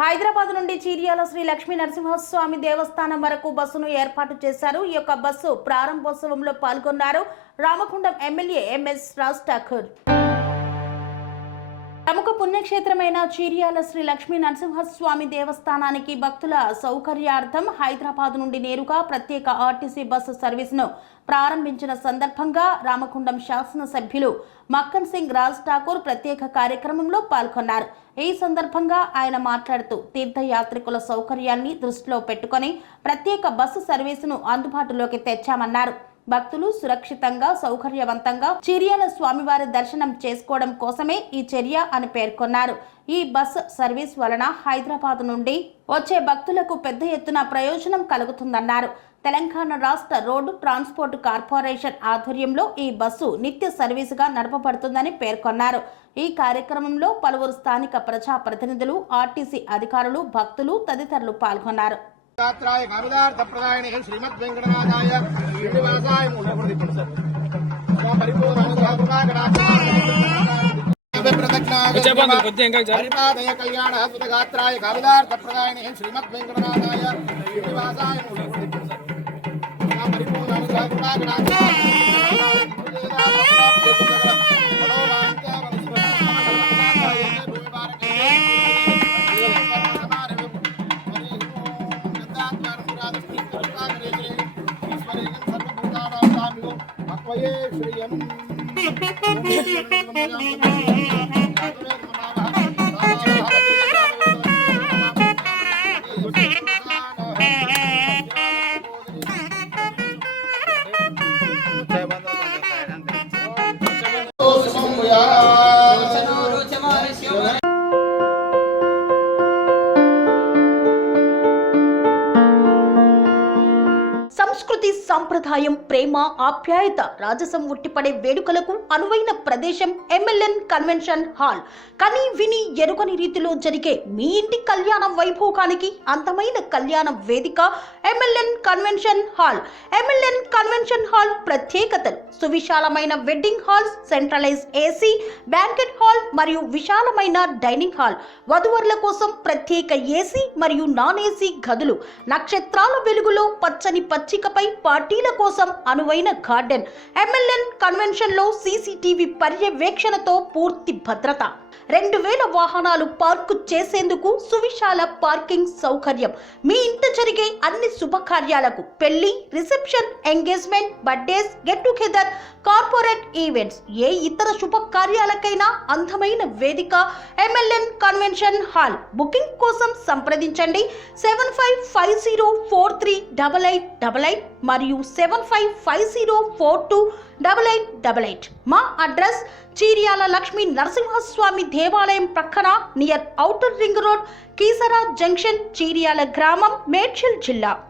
హైదరాబాద్ నుండి చీర్యాల శ్రీ లక్ష్మీ నరసింహస్వామి దేవస్థానం వరకు బస్సును ఏర్పాటు చేశారు. ఈ యొక్క బస్సు ప్రారంభోత్సవంలో పాల్గొన్నారు రామగుండం ఎమ్మెల్యే ఎంఎస్ రాజ్ ఠాకూర్. ప్రముఖ పుణ్యక్షేత్రమైన చీర్యాల శ్రీ లక్ష్మీ నరసింహస్వామి దేవస్థానానికి భక్తుల సౌకర్యార్థం హైదరాబాద్ నుండి నేరుగా ప్రత్యేక ఆర్టీసీ బస్సు సర్వీసును ప్రారంభించిన సందర్భంగా రామగుండం శాసనసభ్యులు మక్కన్ సింగ్ రాజ్ ఠాకూర్ ప్రత్యేక కార్యక్రమంలో పాల్గొన్నారు. ఈ సందర్భంగా ఆయన మాట్లాడుతూ తీర్థయాత్రికుల సౌకర్యాన్ని దృష్టిలో పెట్టుకుని ప్రత్యేక బస్సు సర్వీసును అందుబాటులోకి తెచ్చామన్నారు. భక్తులు సురక్షితంగా సౌకర్యవంతంగా చీర్యాల స్వామివారి దర్శనం చేసుకోవడం కోసమే ఈ చర్య అని పేర్కొన్నారు. ఈ బస్ సర్వీస్ వలన హైదరాబాద్ నుండి వచ్చే భక్తులకు పెద్ద ఎత్తున ప్రయోజనం కలుగుతుందన్నారు. తెలంగాణ రాష్ట్ర రోడ్డు ట్రాన్స్పోర్ట్ కార్పొరేషన్ ఆధ్వర్యంలో ఈ బస్సు నిత్య సర్వీసుగా నడపబడుతుందని పేర్కొన్నారు. ఈ కార్యక్రమంలో పలువురు స్థానిక ప్రజా ప్రతినిధులు, ఆర్టీసీ అధికారులు, భక్తులు తదితరులు పాల్గొన్నారు. సంస్కృతి, సంప్రదాయం, ప్రేమ, ఆప్యాయత, రాజసం ఉట్టిపడే వేడుకలకు అనువైన ప్రదేశం ఎంఎల్ఎన్ కన్వెన్షన్ హాల్. కని విని ఎరుగని రీతిలో జరిగే మీ ఇంటి కళ్యాణ వైభోగానికి అందమైన కళ్యాణ వేదిక MLN convention hall. MLN convention hall ప్రత్యేకతలు: సువిశాలమైన wedding halls, centralize AC banquet hall మరియు విశాలమైన డైనింగ్ హాల్, వధువరుల కోసం ప్రత్యేక ఏసీ మరియు నాన్ ఏసీ గదులు, నక్షత్రాల వెలుగులో పచ్చని పచ్చికపై పార్టీల కోసం అనువైన గార్డెన్. ఎంఎల్ఎన్ కన్వెన్షన్ లో సీసీటీవీ పర్యవేక్షణతో పూర్తి భద్రత, 2000 వాహనాలు పార్కు చేసేందుకు సువిశాల పార్కింగ్ సౌకర్యం. మీ ఇంట జరిగే అన్ని శుభకార్యాలకు, పెళ్లి, reception, engagement, birthdays, get together, corporate events, ఏ ఇతర శుభకార్యాలకైనా అందమైన వేదిక ఎంఎల్ఎన్ కన్వెన్షన్ హాల్. బుకింగ్ కోసం సంప్రదించండి 7550438888 మరియు 7550428888. మా అడ్రస్ చీర్యాల లక్ష్మీ నరసింహస్వామి దేవాలయం ప్రక్కన, near outer ring road, Keesara junction, Cheeryal గ్రామం, మేడ్చల్ జిల్లా.